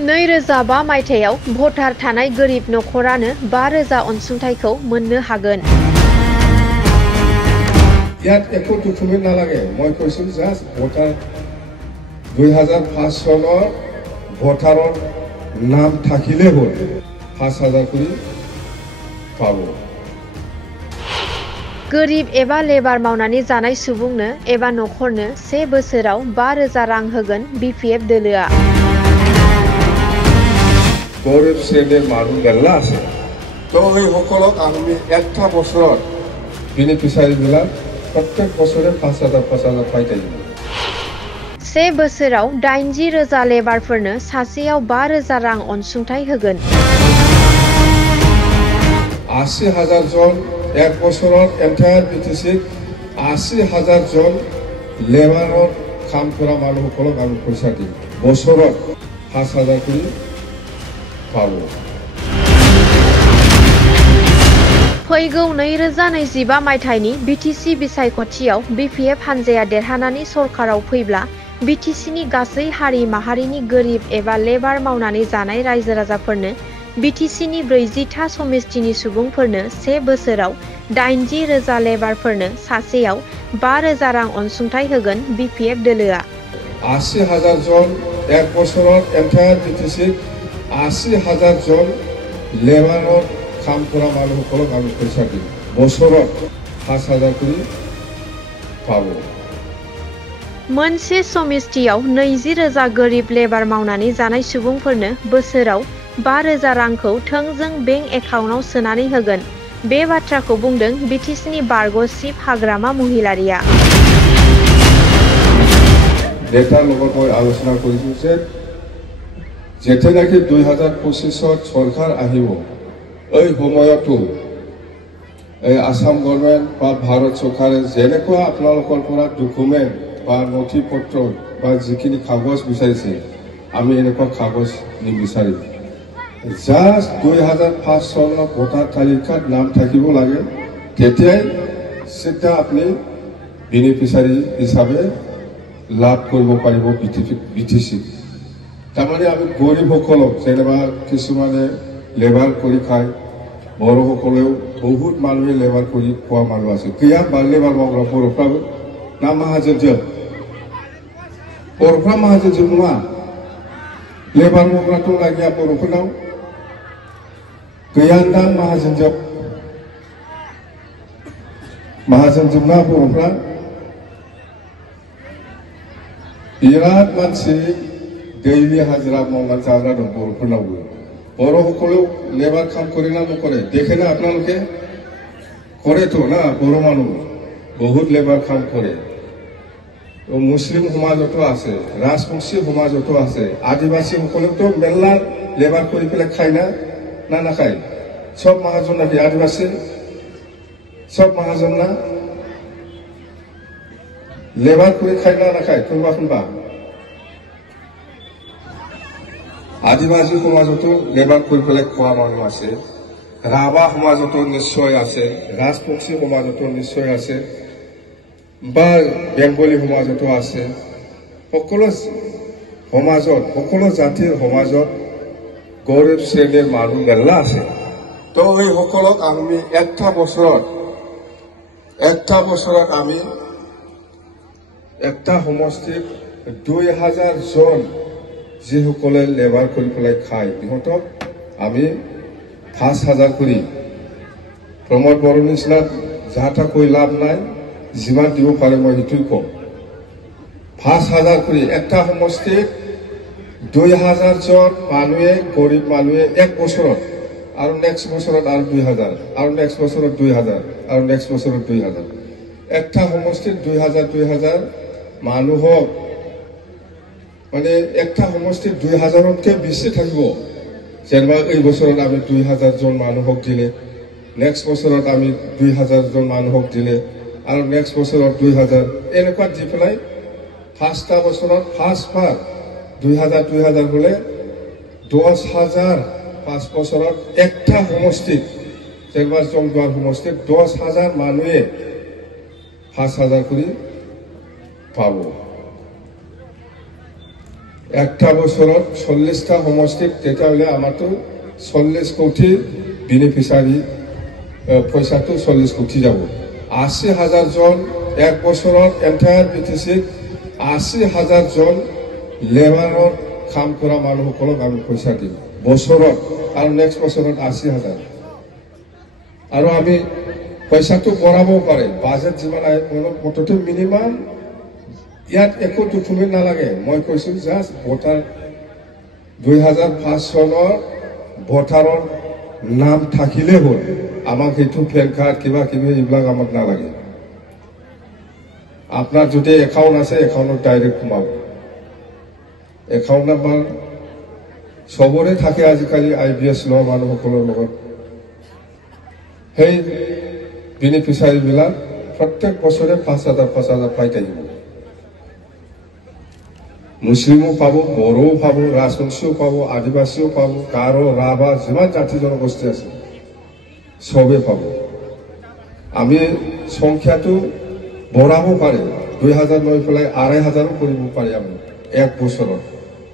2005 मायथाइयाव भटार थानाय गोरिब नखरानो 5,000 अनसुंथाइखौ मोननो हागोन। ইয়াত একো ডকুমেন্ট নালাগে। মই কৈছো জাস্ট ভোটাৰ 2005 চনৰ ভোটাৰৰ নাম থাকিলে হ'ল 5,000 কৰি পাব। गोरिब एबा लेबार मावनानै जानाय सुबुंनो एबा नखरनो 1 बोसोराव 5,000 रां होगोन BPF दोलोआ। গরিব শ্রেণীর মানুষ মেলা আছে, তো এই সকলক আমি একটা বছৰত বেনিফিচিয়ারি বিলাক প্রত্যেক বছরে 5,000 পাই থাকিব। 1 बोसोराव 80,000 लेबारफोरनो सासेयाव 5,000 रां अनसुंथाइ होगोन। 80,000 জন এক বছৰত এন্টায়াৰ বিটিসি 80,000 জন লেবাৰৰ কাম কৰা মানুহসকলক আমি পইচা দিম। বছৰত 5,000 কৰি পাব। फैगौ 2025 मायथाइनि BTC बिसायख'थियाव BPF हानजाया देरहानानै सरकाराव फैब्ला BTCनि गासै हारि माहारिनि गोरिब एबा लेबार मावनानै जानाय रायजो राजाफोरनो BTCनि 40था समिस्थिनि सुबुंफोरनो 1 बोसोराव 80,000 लेबारफोरनो सासेयाव 5,000 रां अनसुंथाइ होगोन BPF दोलोआ। 80,000 জন এক বছৰত এন্টায়াৰ বিটিসি 80,000 জন লেবাৰৰ কাম কৰা মানুহসকলক আমি পইচা দিম। বছৰত 5,000 কৰি পাব। मोनसे समिस्थियाव 20,000 गोरिब लेबार मावनानै जानाय सुबुंफोरनो बोसोराव 5,000 रांखौ थोंजों बेंक एकाउन्टआव सोनानै होगोन। बे बाथ्राखौ बुंदों BTCनि बारग'सिब हाग्रामा महिलारिया। নেতাৰ লগত মই আলোচনা কৰিছো যে যেতিয়ালৈকে 2025 চৰকাৰ আহিব, এই সময়তো এই আসাম গভৰ্ণমেণ্ট বা ভাৰত চৰকাৰে যেনেকুৱা আপোনালোকৰ পৰা ডকুমেণ্ট বা নথি পত্ৰ বা যিখিনি কাগজ বিচাৰিছে, আমি এনেকুৱা কাগজ নিবিচাৰিম। জাষ্ট 2005 চনৰ ভোটাৰ তালিকাত নাম থাকিব লাগে, তেতিয়াই চিধা আপুনি বেনিফিচিয়াৰী হিচাপে লাভ কৰিব পাৰিব BTC। তাৰমানে আমি গৰীবসকলক যেনিবা কিছুমানে লেবাৰ কৰি খায়, বড়োসকলেও বহুত মানুহে লেবাৰ কৰি খোৱা মানুহ আছে। কিয়া লেবাৰ মাवग्रा बर'फ्राबो ना माहाजोनजों बर'फ्रा माहाजोनजों नङा, लेबार मावग्राथ' लागिया बर'फोरनाव गैयादां माहाजोनजों ना बर'फ्रा बिराद मानसि दैलि हाजिरा मावनानै जाग्रा दं बर'फोरनावबो। बर'সকলেও লেবাৰ কাম কৰে না নকৰে দেখে না আপোনালোকে? কৰেতো না, বড়ো মানুহ বহুত লেবাৰ কাম কৰে। মুছলিম সমাজতো আছে, ৰাজবংশী সমাজতো আছে, আদিবাসীসকলেতো মেলা লেবাৰ কৰি পেলাই খায় না নাখায়? সব মাহাজন নাকি আদিবাসী? সব মাহাজন না? লেবাৰ কৰি খায় না নাখায়? কোনোবা আদিবাসী সমাজতো লেবাৰ কৰি পেলাই খোৱা মানুহ আছে, ৰাভা সমাজতো নিশ্চয় আছে, ৰাজবংশী সমাজতো নিশ্চয় আছে, বা বেংগলী সমাজতো আছে। সকলো সমাজত, সকলো জাতিৰ সমাজত গৰীব শ্ৰেণীৰ মানুহ মেলা আছে। তো এই সকলক আমি একটা বছৰত আমি একটা সমষ্টিত 2,000 জন যিসকলে লেবাৰ কৰি পেলাই খায়, সিহঁতক আমি 5,000 কৰি, প্ৰমোদ বড়োৰ নিচিনা যাহা কৈ লাভ নাই, যিমান দিব পাৰে মই সেইটোই কম। 5,000 কৰি একটা সমষ্টিত 2,000 জন মানুহে, গৰীব মানুহে এক বছৰত, আৰু নেক্সট বছৰত আৰু 2,000, আৰু নেক্সট বছৰত 2,000, আৰু নেক্সট বছৰত 2,000। একটা সমষ্টিত 2,000 মানুহক, মানে একটা সমষ্টিত 2,000তকৈ বেছি থাকিব। যেনিবা এই বছৰত আমি 2,000 জন মানুহক দিলে, নেক্সট বছৰত আমি 2,000 জন মানুহক দিলে, আৰু নেক্সট বছৰত 2,000, এনেকুৱা দি পেলাই 5টা বছৰত 5বাৰ 2,000 হলে 10,000। 5 বছৰত একটা সমষ্টিত, যেনিবা জংগোৱাৰ সমষ্টিত 10,000 মানুহে 5,000 কৰি পাব। একটা বছৰত 40টা সমষ্টিত তেতিয়াহ'লে আমাৰতো 40 কোটি বেনিফিচিয়াৰী পইচাটো 40 কোটি যাব 80,000 জন এক বছৰত এণ্টায়াৰ বিটিচিত 80,000 জন লেবাৰত কাম কৰা মানুহসকলক আমি পইচা দিম বছৰত আৰু নেক্সট বছৰত 80,000 আৰু আমি পইচাটো বঢ়াব পাৰে বাজেট যিমান আহে মুঠতে মিনিমাম ইয়াত একো ডকুমেণ্ট নালাগে মই কৈছোঁ জাষ্ট ভোটাৰ 2005 চনৰ ভোটাৰৰ নাম থাকিলে হ'ল আমাক সেইটো পেন কাৰ্ড কিবা কিবি এইবিলাক আমাক নালাগে আপোনাৰ যদি একাউণ্ট আছে একাউণ্টত ডাইৰেক্ট সোমাব একাউণ্ট নাম্বাৰ সবৰে থাকে আজিকালি IBS লোৱা মানুহসকলৰ লগত সেই বেনিফিচিয়াৰীবিলাক প্ৰত্যেক বছৰে 5,000 পাই থাকিব মুছলিমো পাব বড়োও পাব ৰাজবংশীও পাব আদিবাসীও পাব গাৰো ৰাভা যিমান জাতি জনগোষ্ঠী আছে সবে পাব আমি সংখ্যাটো বঢ়াব পাৰে 2,000 লৈ পেলাই 2,500 কৰিব পাৰি আমি এক বছৰত